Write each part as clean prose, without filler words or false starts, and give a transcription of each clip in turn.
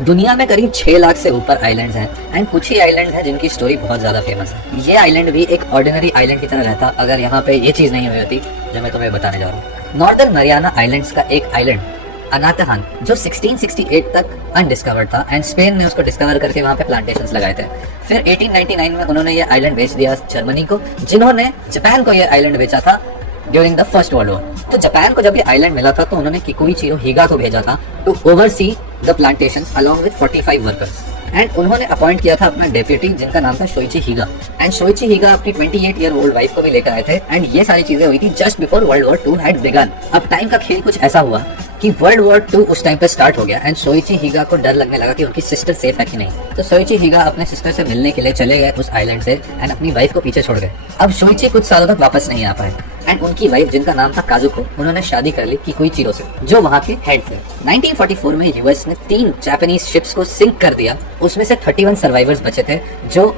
दुनिया में करीब 6 लाख से ऊपर आइलैंड्स हैं एंड कुछ ही आइलैंड हैं जिनकी स्टोरी बहुत ज्यादा फेमस है। ये आइलैंड भी एक ऑर्डिनरी आइलैंड की तरह रहता अगर यहाँ पे ये चीज नहीं हुई होती जो मैं तुम्हें बताने जा रहा हूँ। नॉर्दर्न मरियाना आइलैंड्स का एक आइलैंड अनातहान जो 1668 तक अनडिस्कवर्ड था एंड स्पेन ने उसको डिस्कवर करके वहाँ पे प्लांटेशंस लगाए थे। फिर 1899 में उन्होंने ये आइलैंड बेच दिया जर्मनी को, जिन्होंने जापान को ये आइलैंड बेचा था during the first world war. तो जापान को जब ये आइलैंड मिला था तो उन्होंने किकुइचिरो हिगा को भेजा था to oversee the plantations along with 45 workers and उन्होंने अपॉइंट किया था अपना डेप्यूटी जिनका नाम था Shoichi Higa. And Shoichi Higa अपनी 28 ईयर ओल्ड वाइफ को भी लेकर आए थे एंड ये सारी चीजें हुई थी just before world war 2 had begun. अब टाइम का खेल कुछ ऐसा हुआ कि वर्ल्ड वॉर 2 उस टाइम पे स्टार्ट हो गया एंड शोइची हिगा को डर लगने लगा कि उनकी सिस्टर सेफ है कि नहीं। तो शोइची हिगा अपने सिस्टर से मिलने के लिए चले गए उस आइलैंड से एंड अपनी वाइफ को पीछे छोड़ गए। अब शोइची कुछ सालों तक वापस नहीं आ पाए एंड उनकी वाइफ जिनका नाम था काजुको, उन्होंने शादी कर ली किकुइचिरो से जो वहाँ के हेड थे। 1944 में यूएस ने 3 जापानीज शिप्स को सिंक कर दिया, उसमें से 31 सर्वाइवर्स बचे थे जो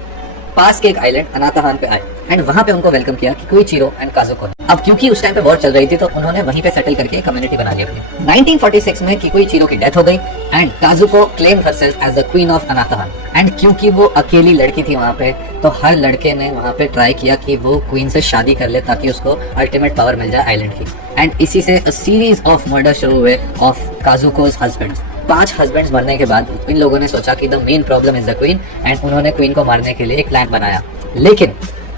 पास के एक आइलैंड अनातहान पे आए एंड वहाँ पे उनको वेलकम किया किकुइचिरो एंड काजुको। अब क्योंकि उस टाइम पे वॉर चल रही थी तो उन्होंने वहीं पे सेटल करके एक कम्युनिटी बना ली अपनी। 1946 में किकुइचिरो की डेथ हो गई and Kazuko claimed herself as the queen of Anatahan and क्योंकि वो अकेली लड़की थी वहाँ पे तो हर लड़के ने वहाँ पे ट्राई किया कि वो क्वीन से शादी कर ले ताकि उसको अल्टीमेट पावर मिल जाए आइलैंड की। एंड इसी से सीरीज ऑफ मर्डर शुरू हुए ऑफ काजुकोज हस्बैंड्स। 5 हस्बैंड्स मरने के बाद इन लोगों ने सोचा कि the main problem is the queen and उन्होंने क्वीन को मारने के लिए एक प्लान बनाया। लेकिन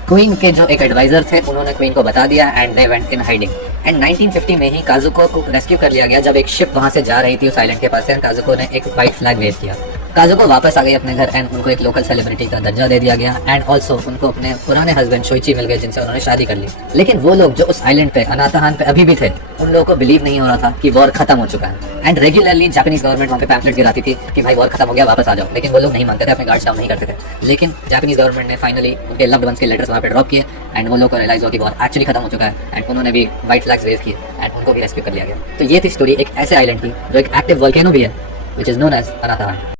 क्वीन के जो एक एडवाइजर थे उन्होंने क्वीन को बता दिया and they went in hiding and 1950 में ही काजुको को रेस्क्यू कर लिया गया जब एक शिप वहां से जा रही थी उस आइलैंड के पास से। काजुको ने एक व्हाइट फ्लैग वेव किया। काजुको वापस आ गई अपने घर एंड उनको एक लोकल सेलिब्रिटी का दर्जा दे दिया गया एंड ऑल्सो उनको अपने पुराने हस्बैंड शोइची मिल गए जिनसे उन्होंने शादी कर ली। लेकिन वो लोग जो उस आइलैंड पे अनातहान पे अभी भी थे उन लोगों को बिलीव नहीं हो रहा था कि वॉर खत्म हो चुका है एंड रेगुलरली जापानीज गवर्नमेंट वहाँ पे पैम्फलेट गिराती थी कि भाई वॉर खत्म हो गया वापस आ जाओ, लेकिन वो लोग नहीं मानते थे, अपने गार्ड्स डाउन नहीं करते थे। लेकिन जापानीज गवर्नमेंट ने फाइनली उनके लव्ड वंस के लेटर्स वहाँ पे ड्रॉप किए एंड वो लोग को रियलाइज हुआ कि वॉर एक्चुअली खत्म हो चुका है एंड उन्होंने भी व्हाइट फ्लैग्स रेज किए एंड उनको भी रेस्क्यू कर लिया गया। तो ये थी स्टोरी एक ऐसे आइलैंड की जो एक एक्टिव वोल्केनो भी है व्हिच इज नोन एज अनातहान।